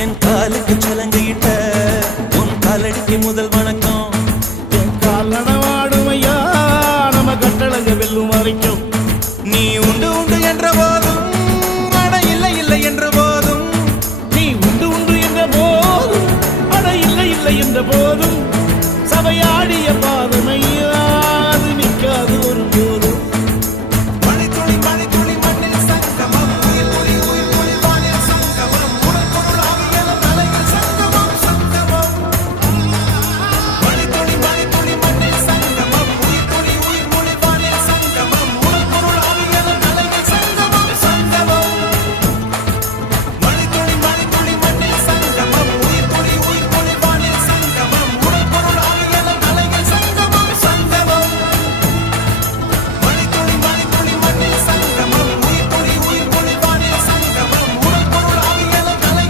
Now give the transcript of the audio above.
என் காலுக்கு சலங்கிட்ட உன் காலடிக்கு முதல் வணக்கம். என் கால் நடவாடும் நம்ம கட்டளங்க வெல்லும் வரைக்கும். நீ உண்டு உண்டு என்ற போதும் அட இல்லை இல்லை என்ற போதும். நீ உண்டு உண்டு என்ற போதும் அட இல்லை இல்லை என்ற போதும். சபையாடிய